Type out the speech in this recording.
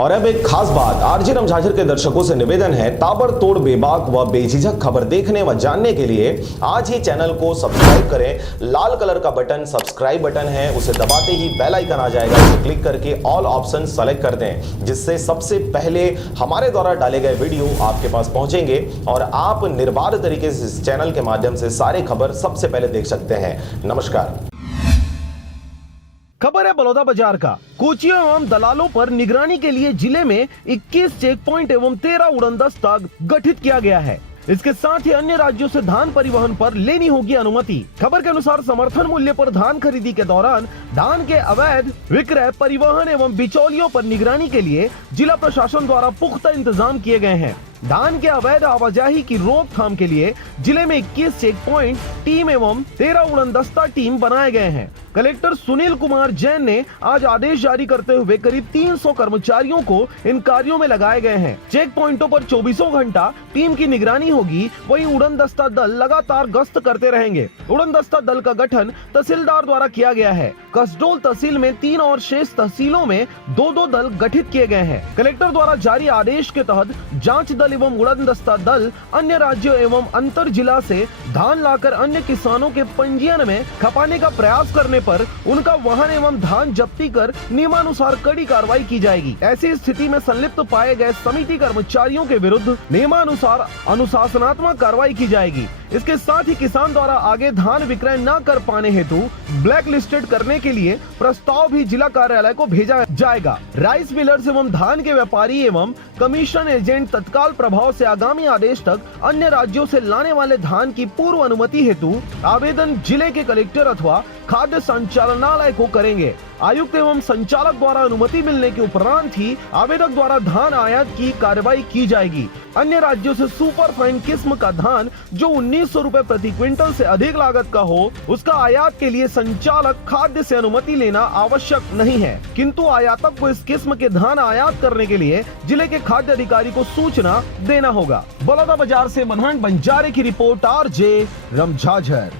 और अब एक खास बात, आरजे रमझाझर के दर्शकों से निवेदन है, ताबड़तोड़ बेबाक व बेझिझक खबर देखने व जानने के लिए आज ही चैनल को सब्सक्राइब करें। लाल कलर का बटन सब्सक्राइब बटन है, उसे दबाते ही बेल आइकन आ जाएगा, उसे क्लिक करके ऑल ऑप्शन सेलेक्ट कर दें, जिससे सबसे पहले हमारे द्वारा डाले गए वीडियो आपके पास पहुंचेंगे और आप निर्बाध तरीके से इस चैनल के माध्यम से सारे खबर सबसे पहले देख सकते हैं। नमस्कार। खबर है बलौदाबाजार का। कोचियों एवं दलालों पर निगरानी के लिए जिले में 21 चेक पॉइंट एवं 13 उड़नदस्ता गठित किया गया है। इसके साथ ही अन्य राज्यों से धान परिवहन पर लेनी होगी अनुमति। खबर के अनुसार समर्थन मूल्य पर धान खरीदी के दौरान धान के अवैध विक्रय, परिवहन एवं बिचौलियों पर निगरानी के लिए जिला प्रशासन द्वारा पुख्ता इंतजाम किए गए हैं। धान के अवैध आवाजाही की रोकथाम के लिए जिले में 21 चेक पॉइंट टीम एवं 13 उड़नदस्ता टीम बनाए गए हैं। कलेक्टर सुनील कुमार जैन ने आज आदेश जारी करते हुए करीब 300 कर्मचारियों को इन कार्यों में लगाए गए हैं। चेक पॉइंटों पर 24 घंटा टीम की निगरानी होगी, वहीं उड़नदस्ता दल लगातार गश्त करते रहेंगे। उड़नदस्ता दल का गठन तहसीलदार द्वारा किया गया है। कसडोल तहसील में 3 और शेष तहसीलों में 2-2 दल गठित किए गए हैं। कलेक्टर द्वारा जारी आदेश के तहत जांच दल एवं उड़नदस्ता दल अन्य राज्यों एवं अंतर जिला से धान लाकर अन्य किसानों के पंजीयन में खपाने का प्रयास करने पर उनका वाहन एवं धान जब्ती कर नियमानुसार कड़ी कार्रवाई की जाएगी। ऐसी स्थिति में संलिप्त पाए गए समिति कर्मचारियों के विरुद्ध नियमानुसार अनुशासनात्मक कार्रवाई की जाएगी। इसके साथ ही किसान द्वारा आगे धान विक्रय न कर पाने हेतु ब्लैक लिस्टेड करने के लिए प्रस्ताव भी जिला कार्यालय को भेजा जाएगा। राइस मिलर्स एवं धान के व्यापारी एवं कमीशन एजेंट तत्काल प्रभाव से आगामी आदेश तक अन्य राज्यों से लाने वाले धान की पूर्व अनुमति हेतु आवेदन जिले के कलेक्टर अथवा खाद्य संचालनालय को करेंगे। आयुक्त एवं संचालक द्वारा अनुमति मिलने के उपरांत ही आवेदक द्वारा धान आयात की कार्रवाई की जाएगी। अन्य राज्यों से सुपर फाइन किस्म का धान जो 1900 रुपए प्रति क्विंटल से अधिक लागत का हो, उसका आयात के लिए संचालक खाद्य से अनुमति लेना आवश्यक नहीं है, किंतु आयातक को इस किस्म के धान आयात करने के लिए जिले के खाद्य अधिकारी को सूचना देना होगा। बलौदाबाजार से मनहट बंजारे की रिपोर्ट, आरजे रमझाझर।